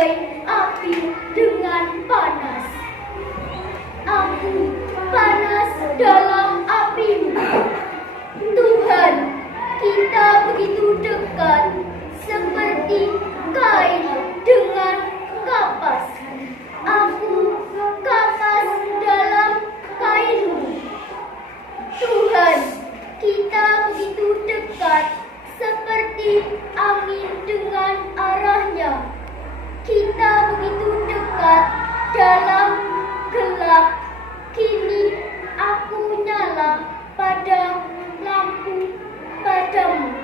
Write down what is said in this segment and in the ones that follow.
sebagai api dengan panas. Aku panas dalam apimu. Tuhan, kita begitu dekat seperti kain dengan kapas. Aku kapas dalam kainmu. Tuhan, kita begitu dekat seperti angin dengan arahnya. Kita begitu dekat dalam gelap. Kini aku nyala pada lampu padamu.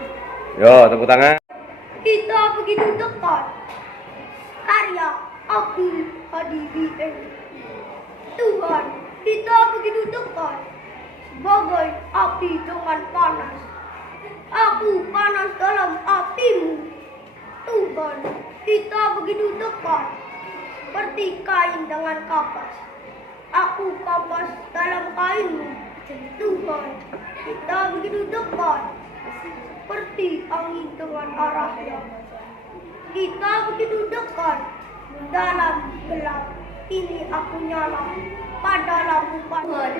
Yo, tepuk tangan. Kita begitu dekat. Karya Abdul Hadi BM. Tuhan, kita begitu dekat sebagai api dengan panas. Aku panas dalam apimu. Tuhan, kita begitu dekat seperti kain dengan kapas. Aku kapas dalam kainmu. Tuhan, kita begitu dekat seperti angin dengan arahnya. Kita begitu dekat dalam gelap. Ini aku nyala pada lampu panas.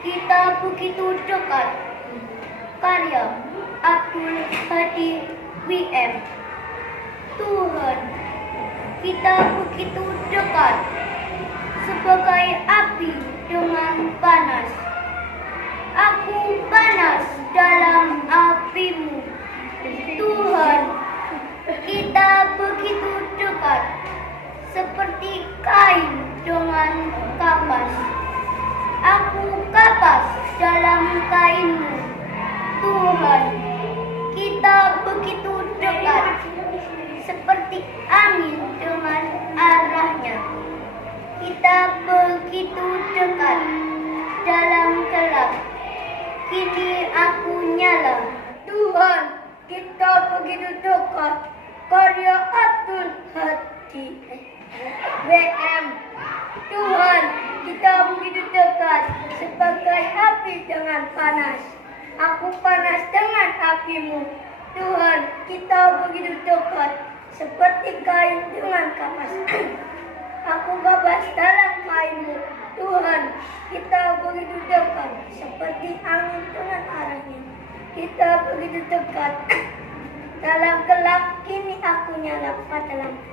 Kita begitu dekat. Karya Abdul Hadi WM. Tuhan, kita begitu dekat sebagai api dengan panas. Aku panas dalam apimu. Tuhan, kita begitu dekat seperti kain dengan kapas. Aku kapas dalam kainmu. Tuhan, kita begitu dekat seperti angin dengan arahnya. Kita begitu dekat dalam gelap. Kini aku nyala. Tuhan, kita begitu dekat. Karya Abdul Hadi WM. Tuhan, kita begitu dekat sebagai api dengan panas. Aku panas dengan apimu. Tuhan, kita begitu dekat seperti kain dengan kapas. Aku kapas dalam kainmu. Tuhan, kita begitu dekat seperti angin dengan arahnya. Kita begitu dekat dalam gelap. Kini aku nyala pada lampu.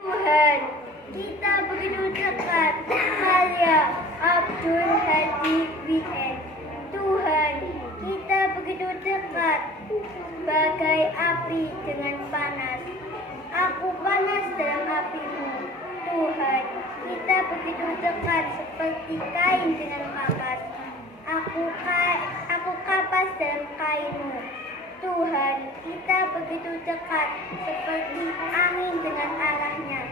Tuhan, kita begitu dekat. Karya Abdul Hadi WM. Tuhan, kita begitu dekat bagai api dengan panas. Aku panas dalam apimu. Tuhan, kita begitu dekat seperti kain dengan kapas. Aku kapas dalam kainmu. Tuhan, kita begitu dekat seperti angin dengan arahnya.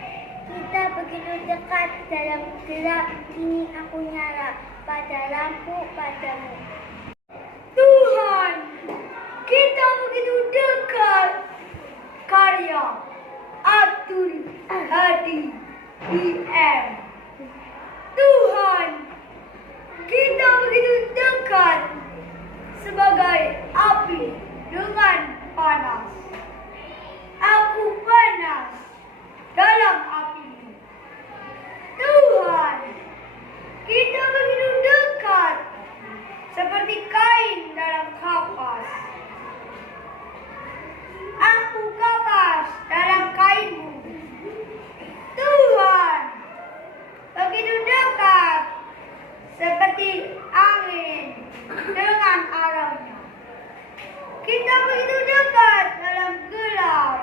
Kita begitu dekat dalam gelap. Kini aku nyala pada lampu padamu. Tuhan, kita begitu dekat. Karya Abdul Hadi WM. Tuhan, kita begitu dekat sebagai api dengan panas. Aku panas dalam apimu. Tuhan, kita begitu dekat seperti kain dalam kapas. Aku kapas dalam kainmu. Tuhan, begitu dekat seperti angin dengan arahnya. Kita begitu dekat dalam gelap.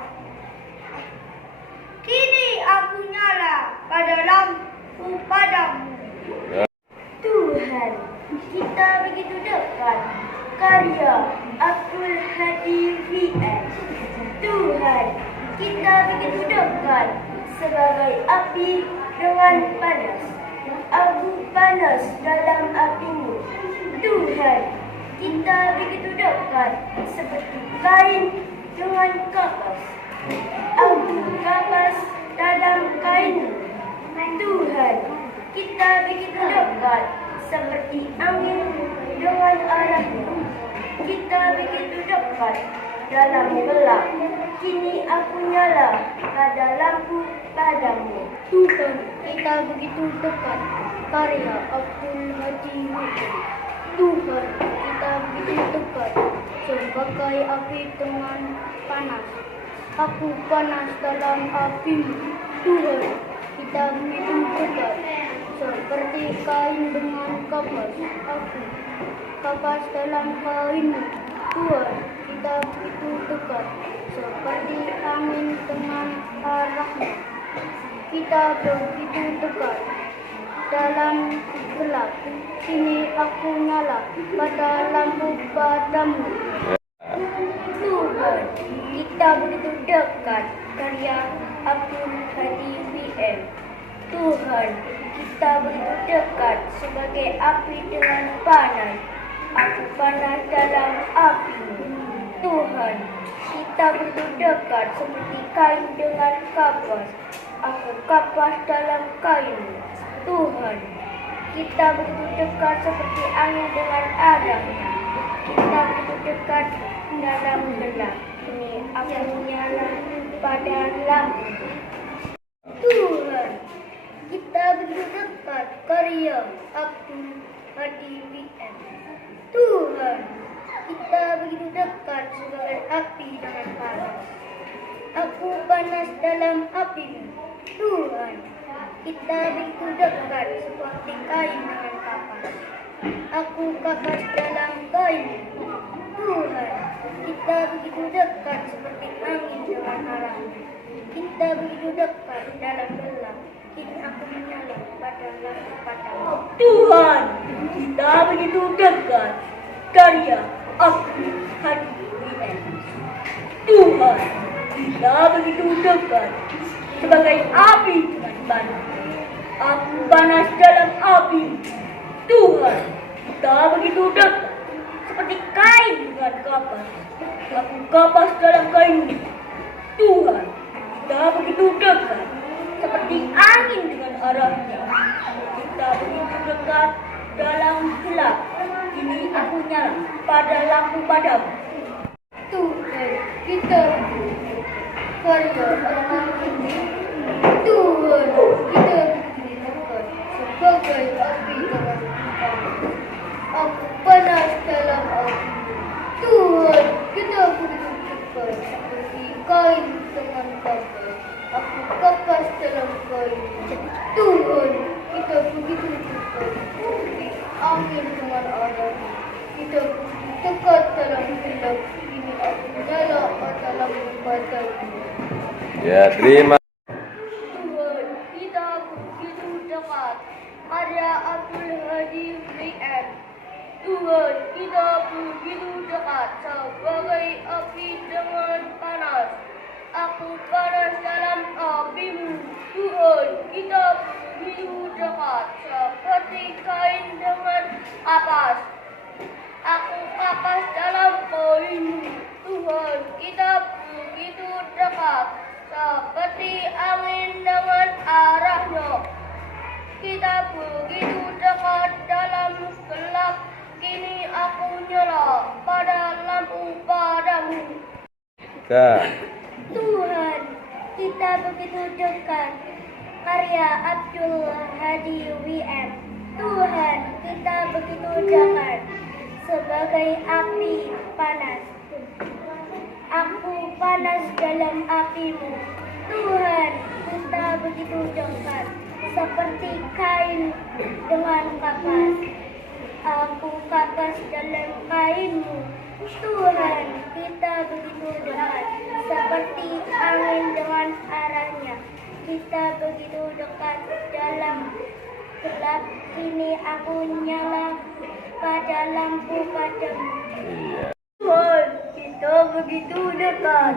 Kini aku nyala pada lampu padamu. Tuhan, kita begitu dekat. Karya Abdul Hadi WM. Tuhan, kita begitu dekat sebagai api dengan panas. Aku panas dalam apimu. Tuhan, kita begitu dekat seperti kain dengan kapas. Aku kapas dalam kainmu. Tuhan, kita begitu dekat seperti angin dengan arahnya. kita begitu dekat dalam gelap. Kini aku nyala pada lampu padamu. Tuhan, kita begitu dekat. Karya Abdul Hadi Wicem. Tuhan, kita begitu dekat sebagai api dengan panas. Aku panas dalam apimu. Tuhan, kita begitu dekat seperti kain dengan kapas. Aku kapas dalam kainmu. Tuhan, kita begitu dekat seperti angin dengan arahnya. Kita begitu dekat dalam gelap. Kini aku nyala pada lampu padamu. Tuhan, kita begitu dekat. Karya Abdul Hadi Wicem. Tuhan, kita begitu dekat sebagai api dengan panas. Aku panas dalam apimu. Tuhan, kita begitu dekat seperti kain dengan kapas. Aku kapas dalam kainmu. Tuhan, kita begitu dekat seperti angin dengan arahnya. Kita begitu dekat dalam gelap. Ini aku nyala pada lampu. Tuhan, kita begitu dekat. Karya Abdul Hadi Wicem. Tuhan, kita begitu dekat sebagai api dengan panas. Aku panas dalam apimu. Tuhan, kita begitu dekat seperti kain dengan kapas. Aku kapas dalam kainmu. Tuhan, kita begitu dekat seperti angin dengan arahnya. Kita begitu dekat dalam gelap. Kini aku menyala pada lampu padamu. Tuhan, kita begitu dekat. Karya Abdul Hadi Wicem. Tuhan, kita begitu dekat sebagai api dengan panas. Aku panas dalam api. Tuhan, kita begitu dekat seperti kain dengan kapas. Aku kapas dalam kainmu. Tuhan, kita begitu dekat seperti angin dengan arahnya. Kita begitu dekat dalam gelap. Ini aku nyala pada lampu padamu. Tuhan, kita karya Al-Mahdi. Tuhan, kita dekat sebagai api dengan panas. Aku panas dalam api. Tuhan, kita begitu dekat seperti kain dengan kapas. Aku kapas dalam kain. Tuhan, kita begitu dekat seperti angin dengan arahnya. Kita begitu dekat dalam gelap. Ini aku nyala pada lampu padamu. Ya, terima. Tuhan, kita begitu dekat. Karya Abdul Hadi Wicem. Tuhan, kita begitu dekat sebagai api dengan panas. Aku panas dalam apimu. Tuhan, kita begitu dekat seperti kain dengan kapas. Aku kapas dalam kainmu. Tuhan, kita begitu dekat seperti angin dengan arahnya. Kita begitu dekat dalam gelap. Kini aku nyala pada lampu padamu. Tuhan, kita begitu dekat. Karya Abdul Hadi Wicem. Tuhan, kita begitu dekat sebagai api panas. Aku panas dalam apimu. Tuhan, kita begitu dekat seperti kain dengan kapas. Aku kapas dalam kainmu. Tuhan, kita begitu dekat seperti angin dengan arahnya. Kita begitu dekat dalam gelap. Kini aku nyala pada lampu padamu. Iya. Tuhan, kita begitu dekat.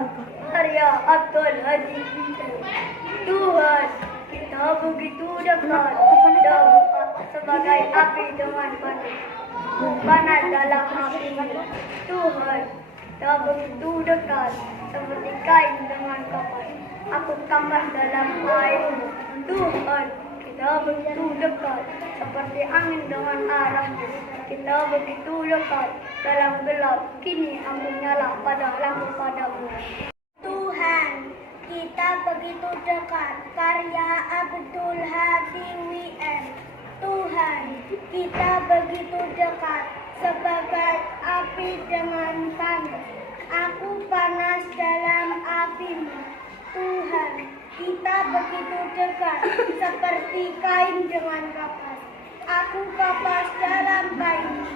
Karya Abdul Hadi Wicem. Tuhan, kita begitu dekat sebagai api dengan panas. Panas dalam api. Tuhan, kita begitu dekat seperti kain dengan kapas. Aku kapas dalam airmu. Tuhan, kita begitu dekat, seperti angin dengan arahnya. Kita begitu dekat, dalam gelap, kini aku nyala pada lampu padamu. Tuhan, kita begitu dekat. Karya Abdul Hadi WM. Tuhan, kita begitu dekat, sebagai api dengan panas. Aku panas dalam apimu. Tuhan, kita begitu dekat, seperti kain dengan kapas. Aku kapas dalam kainmu.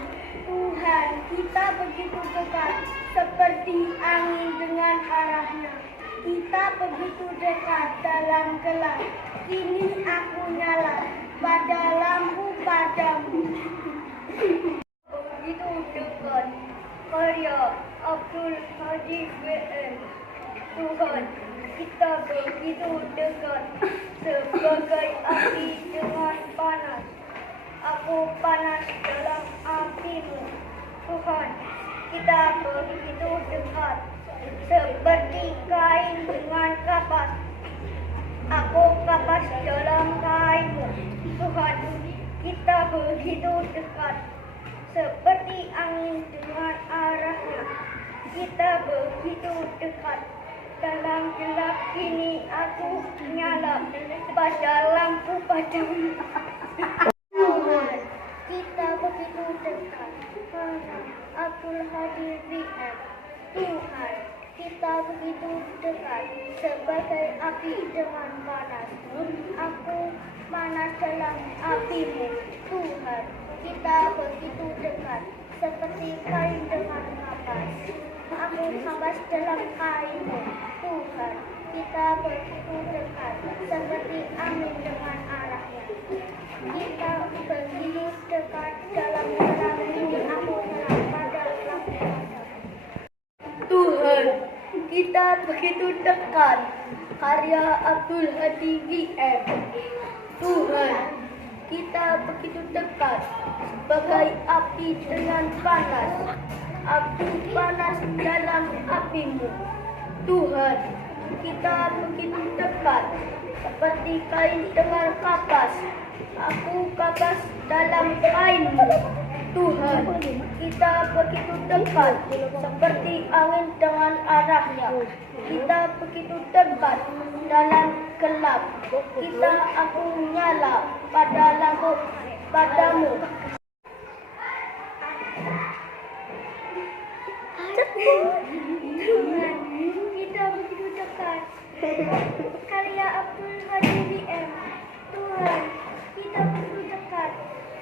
Tuhan, kita begitu dekat, seperti angin dengan arahnya. Kita begitu dekat dalam gelap, kini aku nyala pada lampu padamu. Begitu dekat, karya Abdul Hadi WM. Tuhan, kita begitu dekat, sebagai api dengan panas. Aku panas dalam apimu. Tuhan, kita begitu dekat, seperti kain dengan kapas. Aku kapas dalam kainmu. Tuhan, kita begitu dekat, seperti angin dengan arahnya. Kita begitu dekat, dalam gelap kini aku nyala pada lampu padamu. Tuhan, kita begitu dekat, karena Abdul Hadi WM. Tuhan, kita begitu dekat, sebagai api dengan panas. Aku panas dalam apimu. Tuhan, kita begitu dekat, seperti kain dengan kapas. Aku kapas dalam kainmu. Tuhan, kita begitu dekat, seperti angin dengan arahnya. Kita begitu dekat, dalam gelap ini aku nyala pada lampu padamu. Tuhan, kita begitu dekat, karya Abdul Hadi WM. Tuhan, kita begitu dekat, sebagai api dengan panas. Aku panas dalam apimu. Tuhan, kita begitu dekat, seperti kain dengan kapas. Aku kapas dalam kainmu. Tuhan, kita begitu dekat, seperti angin dengan arahnya. Kita begitu dekat, dalam gelap. Kita aku nyala pada lampu padamu. Tuhan, kita begitu dekat, karya Abdul Hadi WM. Tuhan, kita begitu dekat,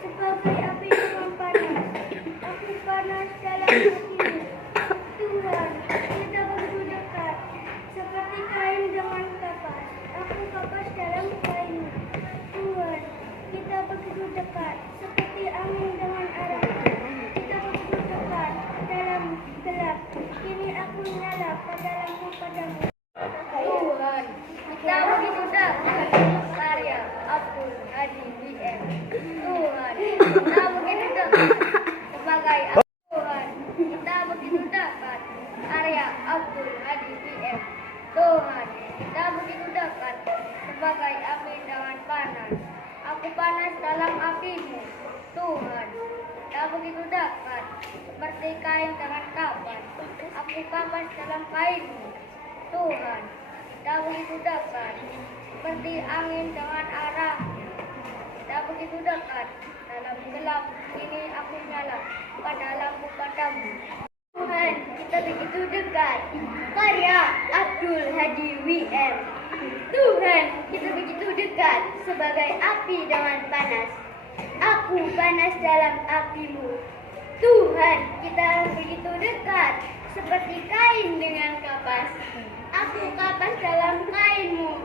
sebagai api dengan panas. Aku panas dalam hatimu. Tuhan, kita begitu dekat, seperti kain dengan kapas. Aku kapas dalam kainmu. Tuhan, kita begitu dekat, seperti angin dengan arahnya. Kita begitu dekat, dalam gelap, kini aku nyala pada lampu padamu. Tuhan, kita begitu dekat, karya Abdul Hadi WM. Tuhan, kita begitu dekat, sebagai Tuhan, kita begitu dekat, karya Abdul Hadi WM. Tuhan, kita begitu dekat, sebagai api dengan panas. Aku panas dalam apimu. Tuhan, kita begitu dekat, seperti kain dengan kapas. Aku kapas dalam kainmu. Tuhan, kita begitu dekat, seperti angin dengan arah. Kita begitu dekat, dalam gelap ini aku nyala pada lampu padamu. Tuhan, kita begitu dekat, karya Abdul Hadi WM. Tuhan, kita begitu dekat, sebagai api dengan panas. Aku panas dalam apimu. Tuhan, kita begitu dekat, seperti kain dengan kapas. Aku kapas dalam kainmu.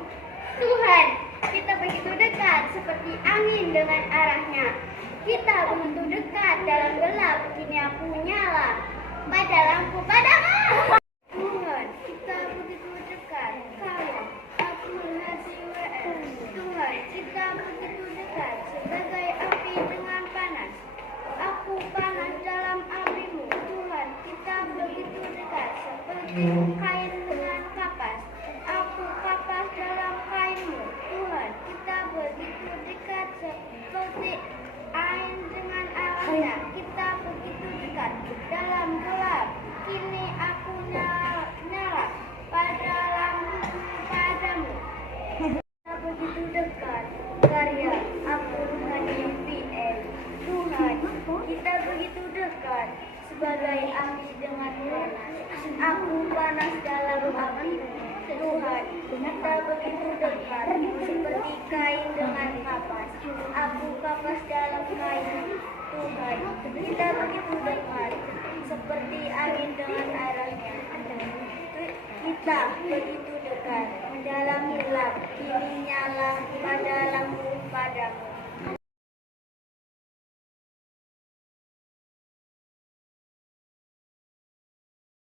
Tuhan, kita begitu dekat, seperti angin dengan arahnya. Kita begitu dekat, dalam gelap, kini aku nyala pada lampu padamu. Tuhan, kita begitu dekat, karya Abdul Hadi WM. Tuhan, kita begitu dekat, sebagai api dengan panas. Aku panas dalam apimu. Tuhan, kita begitu dekat, seperti kain dengan kapas. Aku kapas dalam kainmu. Tuhan, kita begitu dekat. Aku panas dalam api. Tuhan, kita begitu dekat, seperti kain dengan kapas. Aku kapas dalam kain. Tuhan, kita begitu dekat, seperti angin dengan arahnya. Kita begitu dekat,